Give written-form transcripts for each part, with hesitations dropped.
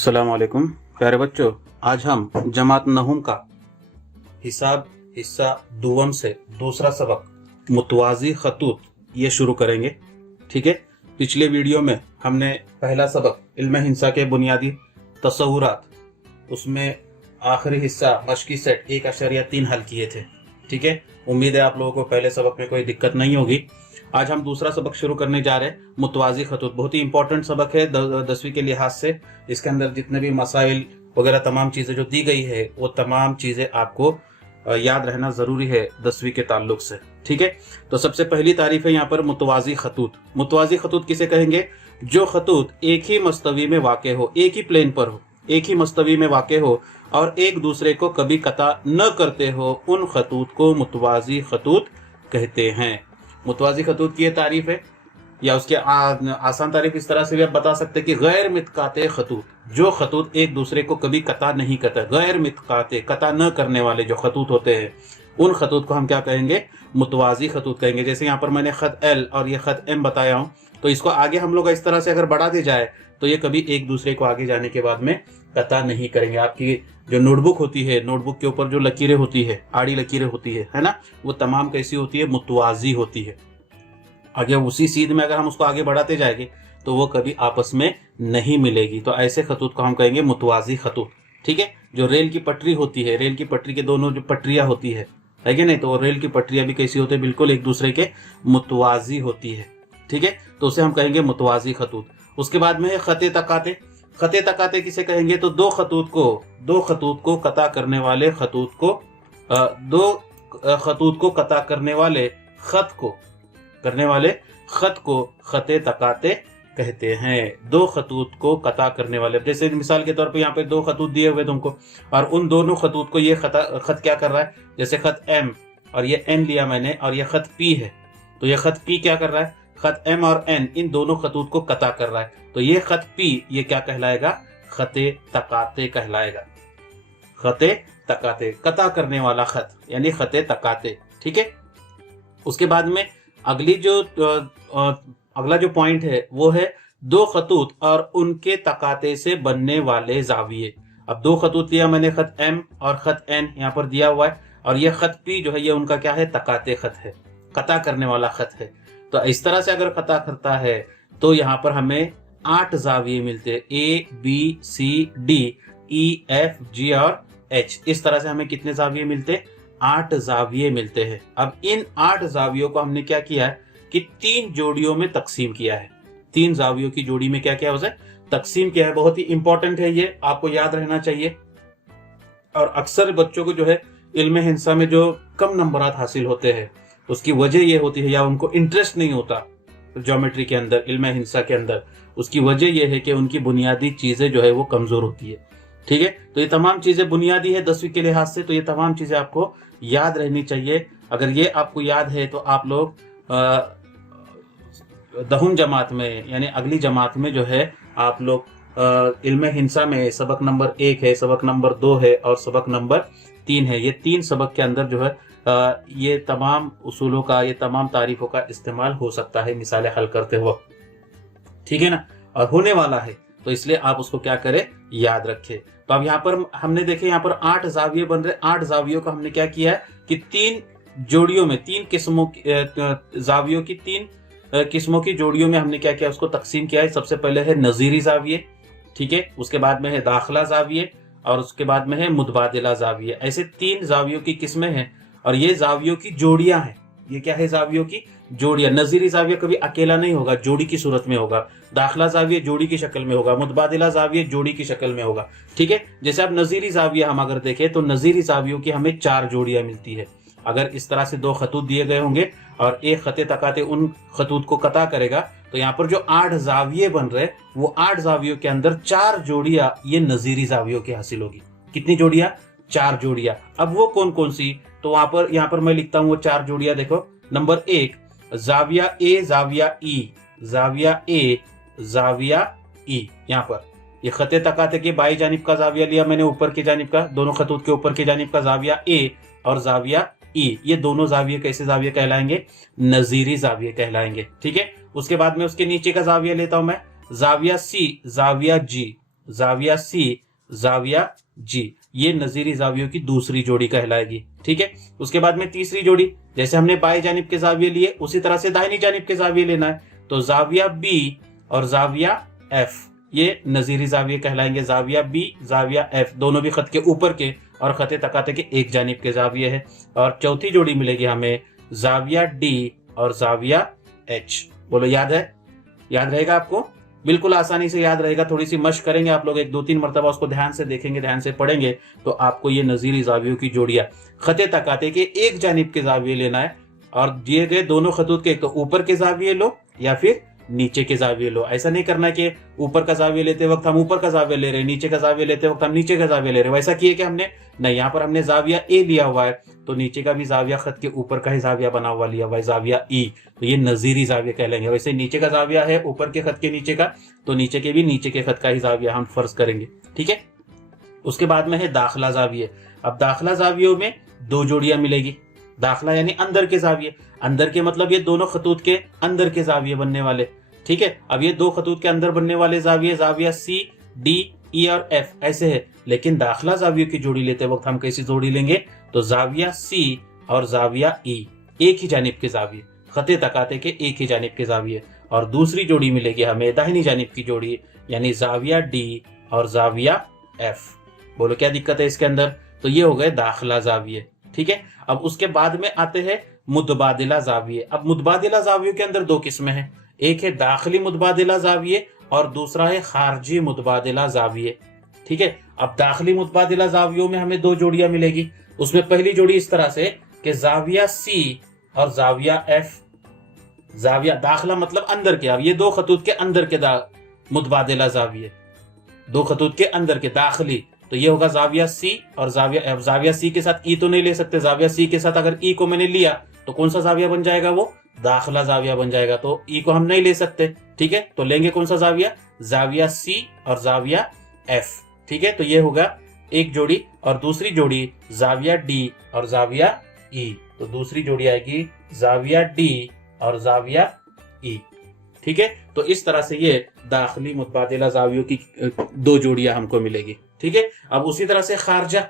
अस्सलाम वालेकुम प्यारे बच्चों, आज हम जमात नहुम का हिसाब हिस्सा दुवम से दूसरा सबक मुतवाजी खतूत ये शुरू करेंगे। ठीक है, पिछले वीडियो में हमने पहला सबक इल्म हिंसा के बुनियादी तसव्वुरात उसमें आखिरी हिस्सा मश्की सेट 1.3 हल किए थे। ठीक है, उम्मीद है आप लोगों को पहले सबक में कोई दिक्कत नहीं होगी। आज हम दूसरा सबक शुरू करने जा रहे हैं मुतवाजी खतूत। बहुत ही इंपॉर्टेंट सबक है 10वीं के लिहाज से। इसके अंदर जितने भी मसाइल वगैरह तमाम चीज़ें जो दी गई है वो तमाम चीज़ें आपको याद रहना ज़रूरी है 10वीं के ताल्लुक से। ठीक है, तो सबसे पहली तारीफ है यहाँ पर मुतवाजी खतूत। मुतवाजी खतूत किसे कहेंगे? जो खतूत एक ही मस्तवी में वाक़े हो, एक ही प्लेन पर हो, एक ही मस्तवी में वाक़े हो और एक दूसरे को कभी कता न करते हो, उन खतूत को मुतवाजी खतूत कहते हैं। मुतवाजी खतूत की ये तारीफ है, या उसके आसान तारीफ इस तरह से भी आप बता सकते हैं कि गैर मितकाते खतूत, जो खतूत एक दूसरे को कभी कता नहीं करते, गैर मितकाते कता न करने वाले जो खतूत होते हैं उन खतूत को हम क्या कहेंगे? मुतवाजी खतूत कहेंगे। जैसे यहाँ पर मैंने खत एल और ये खत एम बताया हूँ, तो इसको आगे हम लोग इस तरह से अगर बढ़ा दे जाए तो ये कभी एक दूसरे को आगे जाने के बाद में कता नहीं करेंगे। आपकी जो नोटबुक होती है, नोटबुक के ऊपर जो लकीरें होती है, आड़ी लकीरें होती है ना, वो तमाम कैसी होती है? मुतवाजी होती है। आगे उसी सीध में अगर हम उसको आगे बढ़ाते जाएंगे तो वो कभी आपस में नहीं मिलेगी। तो ऐसे खतूत को हम कहेंगे मुतवाजी खतूत। ठीक है, जो रेल की पटरी होती है, रेल की पटरी के दोनों जो पटरियां होती है कि नहीं, तो रेल की पटरियां भी कैसी होती है? बिल्कुल एक दूसरे के मुतवाजी होती है। ठीक है, तो उसे हम कहेंगे मुतवाजी खतूत। उसके बाद में है खते तकाते। खते तकाते किसे कहेंगे? तो दो खतूत को कता करने वाले खतूत को, दो खतूत को कता करने वाले खत को खते तकाते कहते हैं। दो खतूत को कता करने वाले, जैसे मिसाल के तौर पे यहाँ पे दो खतूत दिए हुए तुमको, और उन दोनों खतूत को ये खत क्या कर रहा है? जैसे खत एम और ये एन लिया मैंने, और ये खत पी है, तो ये खत पी क्या कर रहा है? खत एम और एन इन दोनों खतूत को कता कर रहा है, तो ये खत पी ये क्या कहलाएगा? खते तकाते कहलाएगा। खते तकाते, कता करने वाला खत यानी खते तकाते। ठीक है, उसके बाद में अगला जो पॉइंट है वो है दो खतूत और उनके तकाते से बनने वाले जाविये। अब दो खतूत लिया मैंने, खत एम और खत एन यहाँ पर दिया हुआ है, और ये खत पी जो है ये उनका क्या है? तकाते खत है, कता करने वाला खत है। तो इस तरह से अगर कता करता है तो यहाँ पर हमें 8 जाविये मिलते हैं, A B C D E F G और एच। इस तरह से हमें कितने जाविये मिलते हैं? 8 जाविये मिलते हैं। अब इन 8 जावियों को हमने क्या किया है कि 3 जोड़ियों में तकसीम किया है। 3 जावियों की जोड़ी में क्या किया? उसे तकसीम किया है। बहुत ही इंपॉर्टेंट है, ये आपको याद रहना चाहिए। और अक्सर बच्चों को जो है इल्म हिंसा में जो कम नंबरात हासिल होते हैं उसकी वजह ये होती है, या उनको इंटरेस्ट नहीं होता ज्योमेट्री के अंदर, इल्म हिंसा के अंदर, उसकी वजह यह है कि उनकी बुनियादी चीजें जो है वो कमजोर होती है। ठीक है, तो ये तमाम चीजें बुनियादी है 10वीं के लिहाज से, तो ये तमाम चीजें आपको याद रहनी चाहिए। अगर ये आपको याद है तो आप लोग दहुम जमात में यानी अगली जमात में जो है आप लोग इल्म हिंसा में सबक नंबर 1 है, सबक नंबर 2 है और सबक नंबर 3 है, ये 3 सबक के अंदर जो है ये तमाम उसूलों का, ये तमाम तारीफों का इस्तेमाल हो सकता है मिसालें हल करते वक्त। ठीक है ना, और होने वाला है, तो इसलिए आप उसको क्या करें? याद रखें। तो अब यहाँ पर हमने देखे, यहाँ पर 8 जाविये बन रहे। 8 जावियों का हमने क्या किया है कि 3 जोड़ियों में, 3 किस्मों जावियों की 3 किस्मों की जोड़ियों में हमने क्या किया? उसको तकसीम किया है। सबसे पहले है नजीरी जाविये, ठीक है, उसके बाद में है दाखिला जाविये, और उसके बाद में है मुतबादिला जाविये। ऐसे 3 जावियों की किस्में हैं, और ये जावियों की जोड़ियां हैं। ये क्या है? जावियों की जोड़ियां। नजीरी जाविया कभी अकेला नहीं होगा, जोड़ी की सूरत में होगा। दाखिला जाविया जोड़ी की शक्ल में होगा, मुतबादिला जाविया जोड़ी की शक्ल में होगा। ठीक है, जैसे अब नजीरी जाविया हम अगर देखें तो नजीरी जावियों की हमें 4 जोड़ियां मिलती है। अगर इस तरह से 2 खतूत दिए गए होंगे और एक खते तकाते उन खतूत को कता करेगा, तो यहाँ पर जो 8 जाविये बन रहे वो 8 जावियों के अंदर 4 जोड़ियां ये नजीरी जावियों की हासिल होगी। कितनी जोड़ियां? 4 जोड़ियां। अब वो कौन कौन सी? तो यहाँ पर मैं लिखता हूं वो 4 जोड़ियां। देखो, नंबर 1 जाविया ए जाविया ई, जाविया ए जाविया ई। यहाँ पर ये खते तकाते के बाई जानिब का जाविया लिया मैंने, ऊपर की जानिब का, दोनों खतूत के ऊपर की जानिब का जाविया ए और जाविया ई। ये दोनों जाविये कैसे जाविये कहलाएंगे? नजीरी जाविये कहलाएंगे। ठीक है, उसके बाद में उसके नीचे का जाविया लेता हूं मैं, जाविया सी जाविया जी। जाविया सी, जाविया जी, ये नजीरी जावियों की दूसरी जोड़ी कहलाएगी। ठीक है, उसके बाद में तीसरी जोड़ी, जैसे हमने बाएं जानिब के जाविये लिए उसी तरह से दाहिनी जानिब के जाविये लेना है। तो जाविया बी और जाविया एफ, ये नजीरी जाविये कहलाएंगे। जाविया बी, जाविया एफ, दोनों भी खत के ऊपर के और खत तकाते के एक जानिब के जाविये है। और चौथी जोड़ी मिलेगी हमें जाविया डी और जाविया एच। बोलो याद है? याद रहेगा आपको? बिल्कुल आसानी से याद रहेगा। थोड़ी सी मशक करेंगे आप लोग, 1-2-3 मरतबा उसको ध्यान से देखेंगे, ध्यान से पढ़ेंगे, तो आपको ये नजीरी जावियों की जोड़ियां खते तकाते के एक जानिब के जाविये लेना है और दिए गए दोनों खतूत के एक तो ऊपर के जाविये लो या फिर नीचे के जाविये लो। ऐसा नहीं करना कि ऊपर का जाविया लेते वक्त हम ऊपर का जाविया ले रहे हैं, नीचे का जाविया लेते वक्त हम नीचे का जाविया ले रहे हैं। वैसा किए कि हमने नहीं, यहाँ पर हमने जाविया ए लिया हुआ है तो नीचे का भी जाविया खत के ऊपर का ही जाविया बना हुआ लिया हुआ है, जाविया ई, तो ये नजीरी जाविया कहलाएंगे। वैसे नीचे का जाविया है ऊपर के खत के नीचे का, तो नीचे के भी नीचे के खत का ही जाविया हम फर्ज करेंगे। ठीक है, उसके बाद में है दाखला जाविये। अब दाखला जावियों में दो जोड़ियां मिलेगी। दाखला यानी अंदर के जाविये, अंदर के मतलब ये दोनों खतूत के अंदर के जाविये बनने वाले। ठीक है, अब ये दो खतूत के अंदर बनने वाले जाविये जाविया सी, डी, ई और एफ ऐसे है। लेकिन दाखला जावियों की जोड़ी लेते वक्त हम कैसी जोड़ी लेंगे? तो जाविया सी और जाविया ई, एक ही जानिब के जाविये, खते तकाते के एक ही जानिब के जाविये। और दूसरी जोड़ी मिलेगी हमें दाहिनी जानिब की जोड़ी, यानी जाविया डी और जाविया एफ। बोलो क्या दिक्कत है इसके अंदर? तो ये हो गए दाखला जाविये। ठीक है, अब उसके बाद में आते हैं मुतबादिला जाविये। अब मुतबादिला जावियों के अंदर दो किस्में हैं, एक है दाखिली मुतबादिला जाविये और दूसरा है खारजी मुतबादिला जाविये। ठीक है, अब दाखिली मुतबादिला जावियों में हमें दो जोड़ियां मिलेगी। उसमें पहली जोड़ी इस तरह से कि जाविया सी और जाविया एफ। जाविया दाखिला मतलब अंदर के, अब ये दो खतूत के अंदर के मुतबादिला जाविये, दो खतूत के अंदर के दाखिली, तो ये होगा जाविया सी और जाविया एफ। जाविया सी के साथ ई तो नहीं ले सकते, जाविया सी के साथ अगर ई को मैंने लिया तो कौन सा जाविया बन जाएगा? वो दाखला जाविया बन जाएगा, तो ई को हम नहीं ले सकते। ठीक है, तो लेंगे कौन सा जाविया? जाविया सी और जाविया एफ। ठीक है, तो ये होगा एक जोड़ी। और दूसरी जोड़ी जाविया डी और जाविया ई, तो दूसरी जोड़ी आएगी जाविया डी और जाविया ई। ठीक है, तो इस तरह से ये दाखिली मुतबादिला जावियों की दो जोड़ियां हमको मिलेगी। ठीक है, अब उसी तरह से खारजा,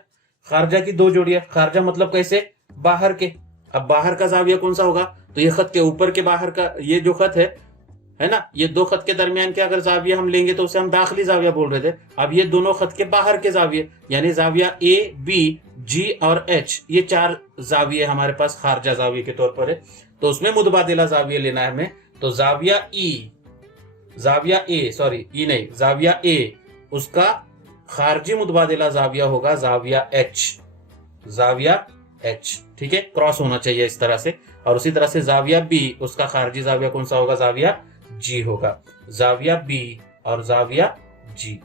खारजा की दो जोड़ियां। खारजा मतलब कैसे? बाहर के। अब बाहर का जाविया कौन सा होगा? तो ये खत के ऊपर के बाहर का, ये जो खत है ना, ये दो खत के दरमियान के अगर जाविया हम लेंगे तो उसे हम दाखिली जाविया बोल रहे थे। अब ये दोनों खत के बाहर के जाविये, यानी जाविया ए, बी, जी और एच, ये चार जाविये हमारे पास खारजा जाविये के तौर पर है। तो उसमें मुतबादिला जाविया लेना है हमें। तो जाविया ई, जाविया ए, सॉरी ई नहीं, जाविया ए, उसका खारजी मुतबादिला जाविया होगा जाविया एच, जाविया एच। ठीक है, क्रॉस होना चाहिए इस तरह से। और उसी तरह से जाविया बी, उसका खारजी जाविया कौन सा होगा? जाविया जी होगा, जाविया बी और जाविया जी।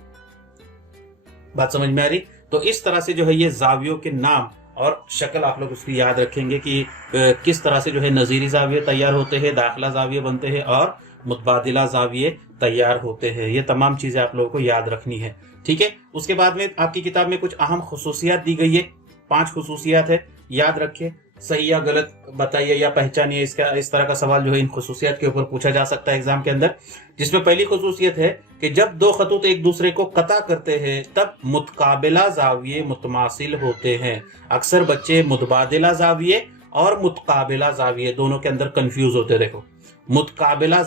बात समझ में आ रही? तो इस तरह से जो है ये जावियों के नाम और शक्ल आप लोग उसकी याद रखेंगे कि किस तरह से जो है नजीरी जाविये तैयार होते हैं, दाखिला जाविये बनते हैं और मुतबादिला जाविये तैयार होते हैं। ये तमाम चीजें आप लोगों को याद रखनी है। ठीक है, उसके बाद में आपकी किताब में कुछ अहम खुसूसियात दी गई है, 5 खुसूसियात है, याद रखिए, सही या गलत बताइए या पहचानिए। इसका इस तरह का सवाल जो है इन खुसूसियात के ऊपर पूछा जा सकता है एग्जाम के अंदर। जिसमें पहली खुसूसियत है कि जब दो खतूत एक दूसरे को कता करते हैं तब मुतकाबिला जाविये मुतमासिल होते हैं। अक्सर बच्चे मुतबादिला जाविये और मुतकाबिला जाविये दोनों के अंदर कंफ्यूज होते हैं। देखो, मुतकाबिला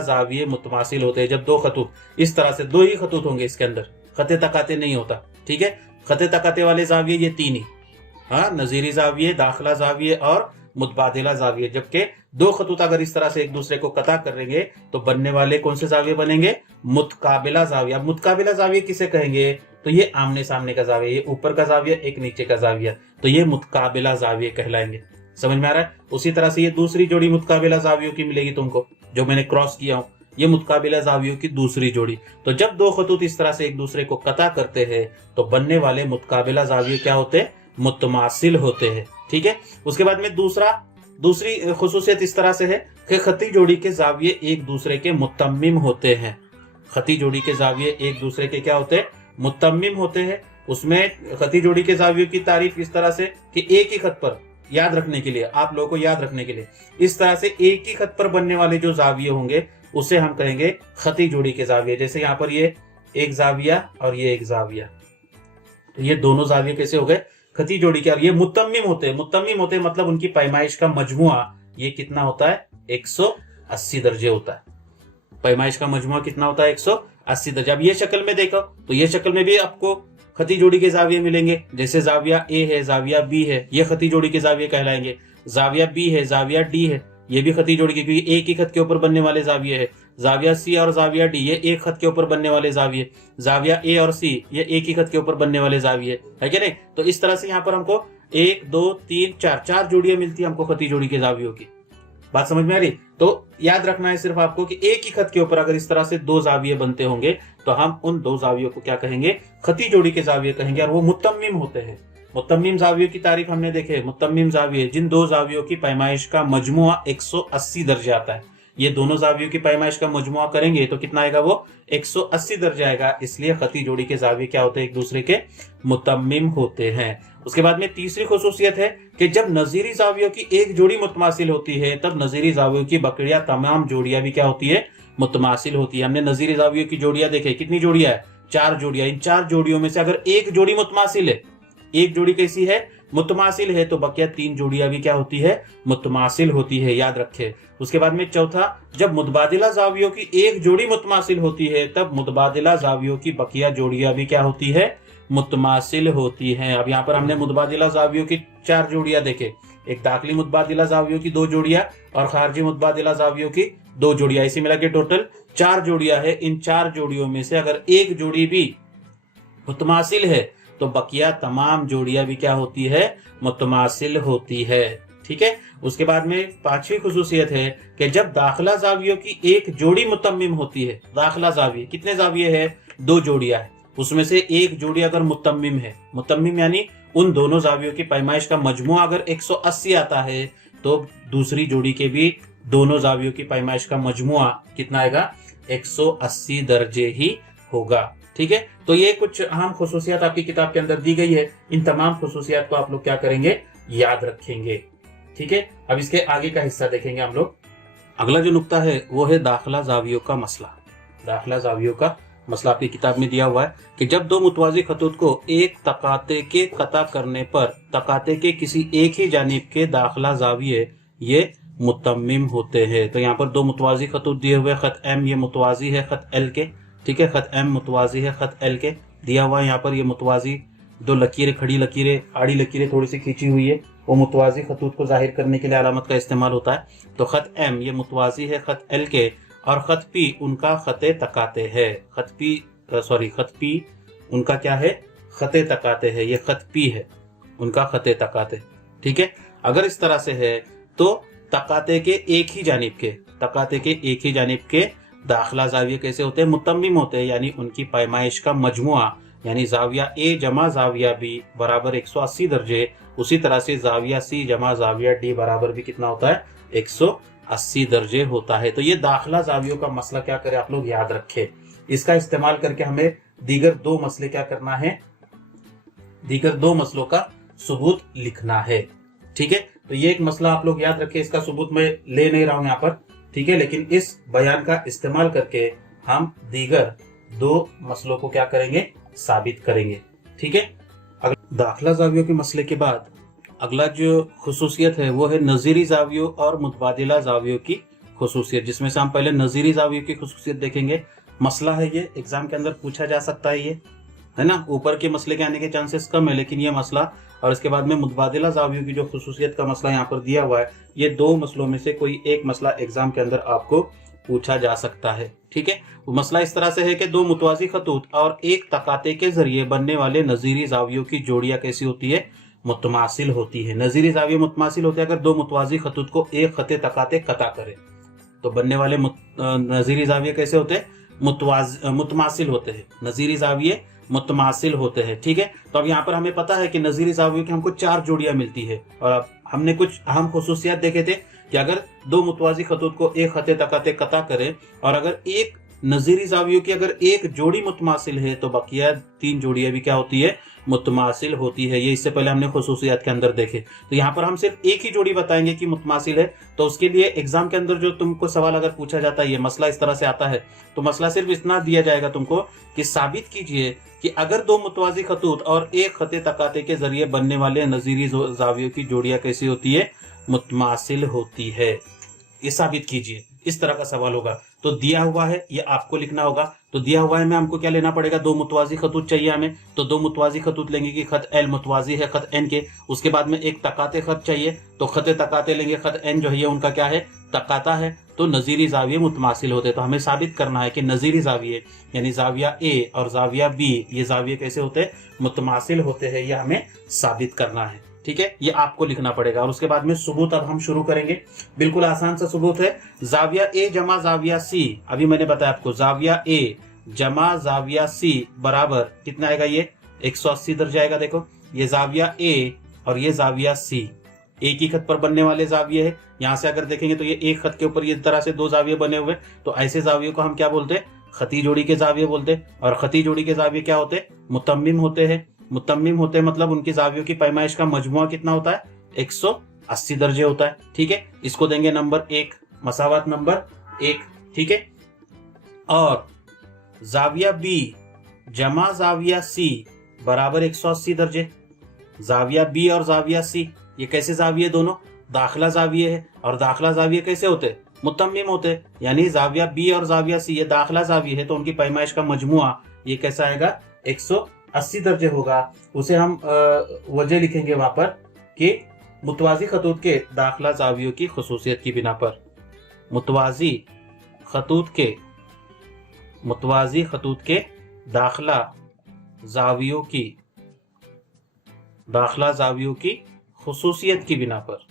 जाविये मुतमासिल होते हैं जब दो खतूत इस तरह से, दो ही खतूत होंगे इसके अंदर, खते तकाते नहीं होता। ठीक है, खते तकाते वाले जाविये ये तीन ही, हाँ, नजीरी जाविये, दाखिला जाविये और मुतबादिला जाविये। जबकि दो खतूत अगर इस तरह से एक दूसरे को कता करेंगे तो बनने वाले कौन से जाविये बनेंगे? मुतकाबिला जाविया। मुतकाबिला जाविये किसे कहेंगे? तो ये आमने सामने का जाविया, ये ऊपर का जाविया, एक नीचे का जाविया, तो ये मुतकाबिला जाविये कहलाएंगे। समझ में आ रहा है? उसी तरह से ये दूसरी जोड़ी मुतकाबिला जावियों की मिलेगी तुमको, जो मैंने क्रॉस किया हूँ, ये मुतकाबिला जावियों की दूसरी जोड़ी। तो जब दो खतूत इस तरह से एक दूसरे को कता करते हैं तो बनने वाले मुतकाबिला जाविये क्या होते हैं? मुतमासिल होते हैं। ठीक है, उसके बाद में दूसरी खुसूसियत इस तरह से है कि खती जोड़ी के जाविये एक दूसरे के मुतम्मिम होते हैं। खती जोड़ी के जाविये एक दूसरे के क्या होते हैं? मुतम्मिम होते हैं। उसमें खती जोड़ी के जावियों की तारीफ इस तरह से कि एक ही खत पर, याद रखने के लिए, आप लोगों को याद रखने के लिए, इस तरह से एक ही खत पर बनने वाले जो जाविये होंगे उसे हम कहेंगे खती जोड़ी के जाविये। जैसे यहाँ पर ये एक जाविया और ये एक जाविया, तो ये दोनों जाविये कैसे हो गए, खती जोड़ी के। और ये मुतम्मिम होते हैं, मुतम्मिम होते हैं मतलब उनकी पैमाइश का मजमुआ ये कितना होता है, 180 दर्जे होता है। पैमाइश का मजमुआ कितना होता है, 180 दर्जे। अब ये शक्ल में देखो तो ये शक्ल में भी आपको खती जोड़ी के जाविये मिलेंगे, जैसे जाविया ए है, जाविया बी है, ये खती जोड़ी के जाविये कहलाएंगे। जाविया बी है, जाविया डी है, ये भी खती जोड़ी के, क्योंकि एक ही खत के ऊपर बनने वाले जाविये है। जाविया सी और जाविया डी ये एक खत के ऊपर बनने वाले जाविये, जाविया ए और सी ये एक ही खत के ऊपर बनने वाले जाविये है क्या नहीं। तो इस तरह से यहाँ पर हमको 1 2 3 4 4 जोड़ियां मिलती है हमको खती जोड़ी के जावियों की। बात समझ में आ रही। तो याद रखना है सिर्फ आपको कि एक ही खत के ऊपर अगर इस तरह से 2 जाविये बनते होंगे तो हम उन 2 जावियों को क्या कहेंगे, खती जोड़ी के जाविये कहेंगे, और वो मुतम्मिम होते हैं। मुतम्मिम जावियों की तारीफ हमने देखे, मुतम्मिम जाविये जिन 2 जावियों की पैमाइश का मजमुआ 180 दर्जे आता है। ये दोनों जावियों की पैमाइश का मजमुआ करेंगे तो कितना आएगा, वो 180 दर्जे आएगा। इसलिए खती जोड़ी के जाविये क्या होते हैं, एक दूसरे के मुतम्मिम होते हैं। उसके बाद में तीसरी खुसूसियत है कि जब नजीरी जावियों की एक जोड़ी मुतमासिल होती है तब नजीरी जावियों की बकरियां तमाम जोड़ियां भी क्या होती है, मुतमासिल होती है। हमने नजीरी जावियों की जोड़ियां देखे, कितनी जोड़ियां है, 4 जोड़ियां। इन 4 जोड़ियों में से अगर एक जोड़ी मुतमासिल है, एक जोड़ी कैसी है, मुतमासिल है, तो बकिया 3 जोड़ियां भी क्या होती है, मुतमासिल होती है, याद रखे। उसके बाद में चौथा, जब मुतबादिला जावियों की एक जोड़ी मुतमासिल होती है तब मुतबादिला जावियों की बकिया जोड़ियां भी क्या होती है, मुतमासिल होती हैं। अब यहाँ पर हमने मुतबादिला जावियों की 4 जोड़ियां देखे, एक दाखिली मुतबादिला जावियों की 2 जोड़ियां और खारजी मुतबादिला जावियों की 2 जोड़ियां, इसी मिला के टोटल 4 जोड़ियां है। इन 4 जोड़ियों में से अगर एक जोड़ी भी मुतमासिल है तो बकिया तमाम जोड़ियां भी क्या होती है, मुतमासिल होती है। ठीक है। उसके बाद में 5वीं खुसूसियत है कि जब दाखिला जावियों की एक जोड़ी मुतम्मिम होती है, दाखिला जाविये कितने जाविये है, 2 जोड़ियां है, उसमें से एक जोड़ी अगर मुतम्मिम है, मुतम्मिम यानी उन दोनों जावियों की पैमाइश का मजमुआ अगर 180 आता है तो दूसरी जोड़ी के भी दोनों जावियों की पैमाइश का मजमुआ कितना आएगा, 180 दर्जे ही होगा। ठीक है। तो ये कुछ अहम खुसूसियात आपकी किताब के अंदर दी गई है। इन तमाम खुसूसियात को आप लोग क्या करेंगे, याद रखेंगे। ठीक है। अब इसके आगे का हिस्सा देखेंगे हम लोग। अगला जो नुक्ता है वो है दाखिला जावियों का मसला। दाखिला जावियों का मसला आपकी किताब में दिया हुआ है कि जब 2 मुतवाजी खतूत को एक तकाते के कता करने पर तकाते के किसी एक ही जानिब के दाखिला जाविये ये मुतम्मिम होते हैं। तो यहाँ पर 2 मुतवाजी खतूत दिए हुए, खत एम ये मुतवाजी है खत एल के, ठीक है, खत एम मुतवाजी है खत एल के, दिया हुआ है यहाँ पर ये मुतवाजी 2 लकीरें, खड़ी लकीरें, आड़ी लकीरें थोड़ी सी खींची हुई है, वो मुतवाजी खतूत को जाहिर करने के लिए अलामत का इस्तेमाल होता है। तो खत एम ये मुतवाजी है खत एल के और खत पी उनका खते तकाते है। खत पी उनका क्या है, खते तकाते है, ये खत पी है उनका खते तकाते। ठीक है। अगर इस तरह से है तो तकाते के एक ही जानिब के, तकाते के एक ही जानिब के दाखिला जाविये कैसे होते हैं, मुतम्मिम होते हैं, यानी उनकी पैमाइश का मजमुआ यानी जाविया ए जमा जाविया बी बराबर 180 दर्जे, उसी तरह से जाविया सी जमा जाविया डी बराबर भी कितना होता है, 180 दर्जे होता है। तो ये दाखिला जावियों का मसला क्या करें आप लोग याद रखें। इसका इस्तेमाल करके हमें दीगर 2 मसले क्या करना है, दीगर 2 मसलों का सबूत लिखना है। ठीक है। तो ये एक मसला आप लोग याद रखें, इसका सबूत मैं ले नहीं रहा हूं यहाँ पर, ठीक है, लेकिन इस बयान का इस्तेमाल करके हम दीगर 2 मसलों को क्या करेंगे, साबित करेंगे। ठीक है। दाखिला जावियों के मसले के बाद अगला जो खुसूसियत है वो है नजीरी जावियों और मुतबादिला जावियों की खुसूसियत, जिसमें से हम पहले नजीरी जावियों की खुसूसियत देखेंगे। मसला है ये, एग्जाम के अंदर पूछा जा सकता है, ये है ना, ऊपर के मसले के आने के चांसेस कम है, लेकिन ये मसला और इसके बाद में मुतबादिला जावियों की जो खुसूसियत का मसला यहाँ पर दिया हुआ है, ये 2 मसलों में से कोई एक मसला एग्जाम के अंदर आपको पूछा जा सकता है। ठीक है। वो मसला इस तरह से है कि 2 मुतवाजी खतूत और एक तकाते के जरिए बनने वाले नजीरी जावियों की जोड़ियां कैसी होती है, मुतमासिल होती है। नजीरी जाविये मुतमासिल होते हैं अगर 2 मुतवाजी खतूत को एक खते तकाते कता करे तो बनने वाले नजीरी जाविये कैसे होते हैं, मुतमासिल होते हैं, नजीरी जाविये मुतमासिल होते हैं। ठीक है। तो अब यहाँ पर हमें पता है कि नजीरी जावियों की हमको 4 जोड़ियां मिलती है और अब हमने कुछ अहम खुसूसियात देखे थे कि अगर 2 मुतवाजी खतूत को एक खते तकाते कता करें और अगर एक नजीरी जावियों की अगर एक जोड़ी मुतमासिल है तो बकिया 3 जोड़ियां भी क्या होती है, मुतमासिल होती है। ये इससे पहले हमने खुसूसियात के अंदर देखे। तो यहाँ पर हम सिर्फ एक ही जोड़ी बताएंगे कि मुतमासिल है। तो उसके लिए एग्जाम के अंदर जो तुमको सवाल अगर पूछा जाता है, ये मसला इस तरह से आता है, तो मसला सिर्फ इतना दिया जाएगा तुमको कि साबित कीजिए कि अगर दो मुतवाजी खतूत और एक खते तकाते के जरिए बनने वाले नजीरी जावियों की जोड़ियां कैसी होती है, मुतमासिल होती है। ये साबित कीजिए, इस तरह का सवाल होगा। तो दिया हुआ है, ये आपको लिखना होगा। तो दिया हुआ है में हमको क्या लेना पड़ेगा, दो मुतवाजी खतूत चाहिए हमें। तो दो मुतवाजी खतूत लेंगे कि खत एल मुतवाजी है खत एन के। उसके बाद में एक तकाते खत चाहिए, तो खत तकाते लेंगे, खत एन जो है उनका क्या है, तकाता है। तो नजीरी जाविये मुतमासिल होते हैं। तो हमें साबित करना है कि नजीरी जाविये यानी जाविया ए और जाविया बी, ये जाविये कैसे होते हैं, मुतमासिल होते हैं। ये हमें साबित करना है, ठीक है। ये आपको लिखना पड़ेगा। और उसके बाद में सबूत अब हम शुरू करेंगे। बिल्कुल आसान सा सबूत है। जाविया ए जमा जाविया सी, अभी मैंने बताया आपको, जाविया ए जमा जाविया सी बराबर कितना आएगा, ये 180 दर्ज आएगा। देखो ये जाविया ए और ये जाविया सी एक ही खत पर बनने वाले जाविये है। यहां से अगर देखेंगे तो ये एक खत के ऊपर ये तरह से दो जाविये बने हुए, तो ऐसे जावियों को हम क्या बोलते हैं, खती जोड़ी के जाविये बोलते हैं। और खती जोड़ी के जाविये क्या होते हैं, मुतम्मिम होते हैं। मुतम्मिम होते हैं मतलब उनकी जावियों की पैमाइश का मजमुआ कितना होता है, 180 दर्जे होता है, ठीक है। इसको देंगे नंबर 1, मसावत नंबर 1, ठीक है। और जाविया बी जमा जाविया सी बराबर 180 दर्जे। जाविया बी और जाविया सी ये कैसे जाविये, दोनों दाखिला जाविये है। और दाखिला जाविये कैसे होते हैं, मुतम्मिम होते हैं। यानी जाविया बी और जाविया सी ये दाखिला जाविये है, तो उनकी पैमाइश का मजमुआ ये कैसा आएगा, 180 दर्जे होगा। उसे हम वजह लिखेंगे वहां पर कि मुतवाजी खतूत के दाखिला जावियों की खुसूसियत की बिना पर, मुतवाजी खतूत के दाखिला जावियों की खुसूसियत की बिना पर,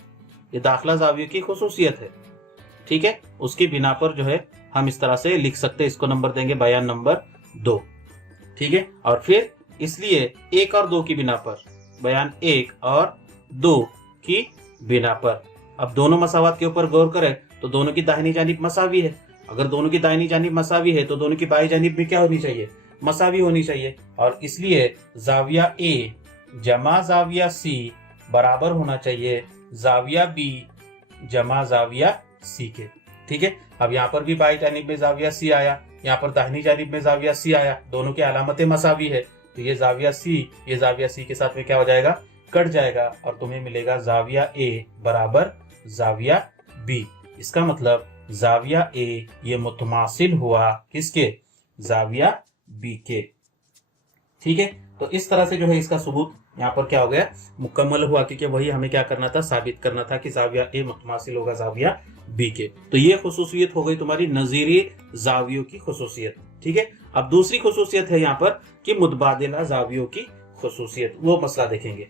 ये दाखिला जावियों की खुसूसियत है, ठीक है। उसकी बिना पर जो है हम इस तरह से लिख सकते हैं। इसको नंबर देंगे बयान नंबर 2, ठीक है। और फिर इसलिए 1 और 2 की बिना पर, बयान 1 और 2 की बिना पर, अब दोनों मसावत के ऊपर गौर करें तो दोनों की दाहिनी जानिब मसावी है। अगर दोनों की दाहिनी जानिब मसावी है तो दोनों की बाई जानिब भी क्या होनी चाहिए, मसावी होनी चाहिए। और इसलिए जाविया ए जमा जाविया सी बराबर होना चाहिए जाविया बी जमा जाविया सी के, ठीक है। अब यहाँ पर भी बाई जानिब में जाविया सी आया, यहाँ पर दाहिनी जानिब में जाविया सी आया, दोनों की अलामतें मसावी है। तो ये जाविया सी के साथ में क्या हो जाएगा, कट जाएगा। और तुम्हें मिलेगा जाविया ए बराबर जाविया बी। इसका मतलब जाविया ए ये मुतमासिल हुआ किसके, जाविया बी के, ठीक है। तो इस तरह से जो है इसका सबूत यहाँ पर क्या हो गया, मुकम्मल हुआ। क्योंकि वही हमें क्या करना था, साबित करना था कि जाविया ए मुतमासिल होगा जाविया बी के। तो ये खुसूसियत हो गई तुम्हारी नजीरी जावियों की खुसूसियत, ठीक है। अब दूसरी खुसूसियत है यहाँ पर कि मुतबादिला जावियों की खुसूसियत, वो मसला देखेंगे।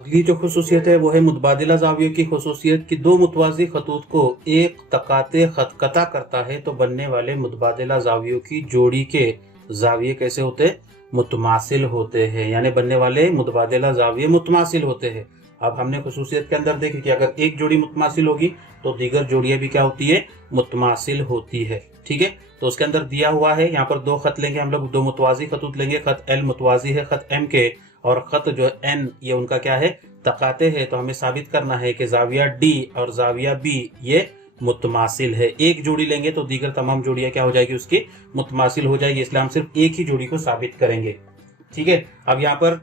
अगली जो खुसूसियत है वो है मुतबादिला जावियों की खुसूसियत कि दो मुतवाजी खतूत को एक तकाते खतकता करता है तो बनने वाले मुतबादिला जावियों की जोड़ी के जाविये कैसे होते हैं, मुतमासिल होते हैं। यानी बनने वाले मुतबादिला जाविये मुतमासिल होते हैं। अब हमने खुसूसियत के अंदर देखी कि अगर एक जोड़ी मुतमासिल होगी तो दीगर जोड़ियां भी क्या होती है, मुतमासिल होती है, ठीक है। तो उसके अंदर दिया हुआ है, यहाँ पर 2 खत लेंगे हम लोग, 2 मुतवाजी खतूत लेंगे। खत एल मुतवाजी है खत एम के, और खत जो एन ये उनका क्या है, तकाते है। तो हमें साबित करना है कि जाविया डी और जाविया बी ये मुतमासिल है। एक जोड़ी लेंगे तो दीगर तमाम जोड़ियां क्या हो जाएगी, उसकी मुतमासिल हो जाएगी। इसलिए हम सिर्फ एक ही जोड़ी को साबित करेंगे, ठीक है। अब यहाँ पर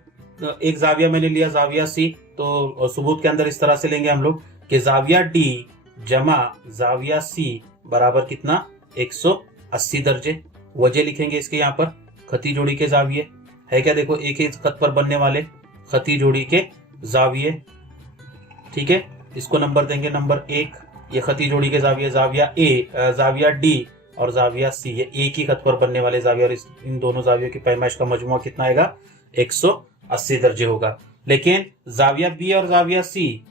एक जाविया मैंने लिया जाविया सी, तो सबूत के अंदर इस तरह से लेंगे हम लोग कि जाविया डी जमा जाविया सी बराबर कितना, 180 दर्जे। वजह लिखेंगे इसके यहाँ पर, खती जोड़ी के जाविये है क्या, देखो एक ही खत पर बनने वाले खती जोड़ी के जाविये, ठीक है। इसको नंबर देंगे नंबर 1। ये खती जोड़ी के जाविये जाविया ए, जाविया डी और जाविया सी, ये एक ही खत पर बनने वाले जाविये। और इन दोनों जावियों की पैमाइश का मजमुआ कितना आएगा, 180 दर्जे होगा। लेकिन जाविया बी और जाविया सी,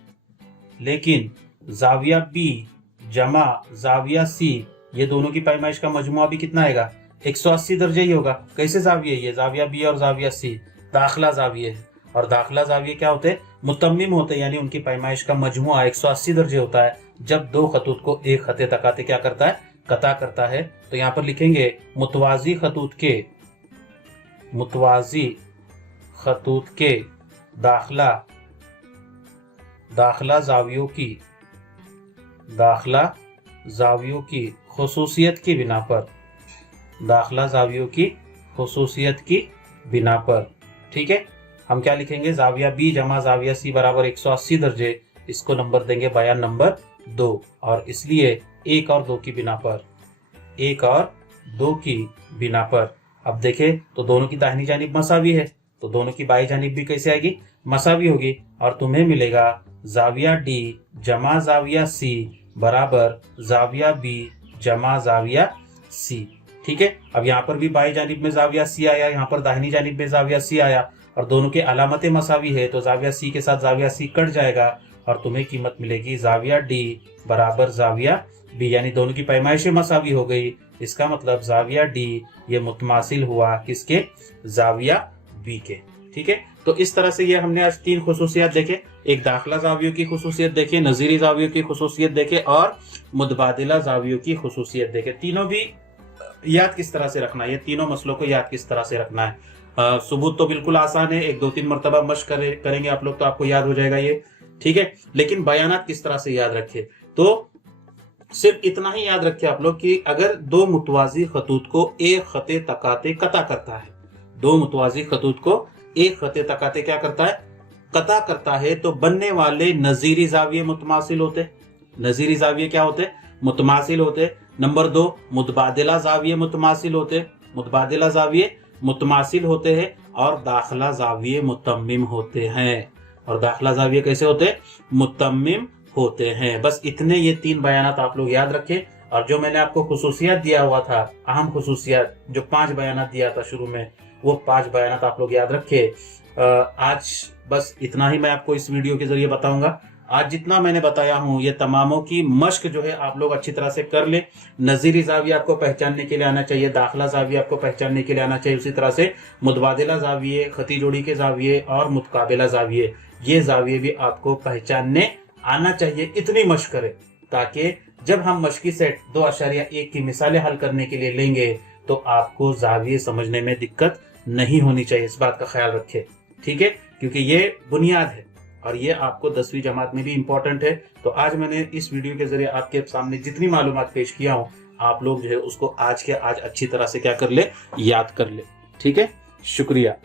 लेकिन जाविया बी जमा जाविया सी, ये दोनों की पैमाइश का मजमुआ भी कितना आएगा, 180 दर्जे ही होगा। कैसे जाविये, ये जाविया बी और जाविया सी दाखिला जाविये है। और दाखिला जाविये क्या होते हैं, मुतम्मिम होते हैं। यानी उनकी पैमाइश का मजमुआ 180 दर्जे होता है जब दो खतूत को एक खते तकाते क्या करता है, कता करता है, तो यहाँ पर लिखेंगे मुतवाजी खतूत के दाखला जावियों की खुसूसियत की बिना पर, ठीक है। हम क्या लिखेंगे, जाविया बी जमा जाविया सी बराबर 180 दर्जे, इसको नंबर देंगे बयान नंबर 2, और इसलिए 1 और 2 की बिना पर अब देखें तो दोनों की दाहिनी जानिब मसावी है, तो दोनों की बाई जानिब भी कैसे आएगी, मसावी होगी, और तुम्हें मिलेगा जाविया डी जमा जाविया सी बराबर जाविया बी जमा जाविया सी, ठीक है। अब यहाँ पर भी बाई जानिब में जाविया सी आया, यहाँ पर दाहिनी जानिब में जाविया सी आया, और दोनों के अलामतें मसावी है, तो जाविया सी के साथ जाविया सी कट जाएगा, और तुम्हें कीमत मिलेगी जाविया डी बराबर जाविया बी, यानी दोनों की पैमाइशें मसावी हो गई। इसका मतलब जाविया डी ये मुतमासिल हुआ किसके, जाविया बी के, ठीक है। तो इस तरह से ये हमने आज 3 खुसूसियत देखे, एक दाखला जावियों की खुसूसियत देखे, नजीरी जावियों की खुसूसियत देखे, और मुतबादिला जावियों की खुसूसियत देखे। तीनों भी याद किस तरह से रखना है, ये तीनों मसलों को याद किस तरह से रखना है। सबूत तो बिल्कुल आसान है, 1-2-3 मरतबा मश्क करेंगे आप लोग तो आपको याद हो जाएगा ये, ठीक है। लेकिन बयानात किस तरह से याद रखे, तो सिर्फ इतना ही याद रखे आप लोग कि अगर 2 मुतवाजी खतूत को एक खते तकाते कता करता है, 2 मुतवाजी खतूत को एक खते तकाते क्या करता है, कता करता है, तो बनने वाले नजीरी जाविये मुतमासिल होते, नजीरी जाविये क्या होते, मुतमासिल होते। नंबर 2 मुतबादिला जाविये मुतमासिल होते, मुतबादिला जाविये मुतमासिल होते हैं, और दाखला जाविये मुतम्मिम होते हैं, और दाखला जाविये कैसे होते, मुतम्मिम होते हैं। बस इतने ये 3 बयानात आप लोग याद रखें। और जो मैंने आपको खुसूसियत दिया हुआ था, अहम खुसूसियत जो 5 बयानात दिया था शुरू में, वो 5 बयानात आप लोग याद रखे। आज बस इतना ही मैं आपको इस वीडियो के जरिए बताऊंगा। आज जितना मैंने बताया हूं ये तमामों की मश्क जो है आप लोग अच्छी तरह से कर ले। नजीरी जाविया आपको पहचानने के लिए आना चाहिए, दाखला जाविया आपको पहचानने के लिए आना चाहिए, उसी तरह से मुतबादिला जाविये, खती जोड़ी के जाविये और मुतकाबिला जाविये, ये जाविये भी आपको पहचानने आना चाहिए। इतनी मश्क करें ताकि जब हम मश्की सेट 2.1 की मिसालें हल करने के लिए लेंगे तो आपको जाविये समझने में दिक्कत नहीं होनी चाहिए, इस बात का ख्याल रखें, ठीक है, क्योंकि ये बुनियाद है और ये आपको 10वीं जमात में भी इम्पोर्टेंट है। तो आज मैंने इस वीडियो के जरिए आपके सामने जितनी मालूमात पेश किया हूँ, आप लोग जो है उसको आज के आज अच्छी तरह से क्या कर ले, याद कर ले, ठीक है। शुक्रिया।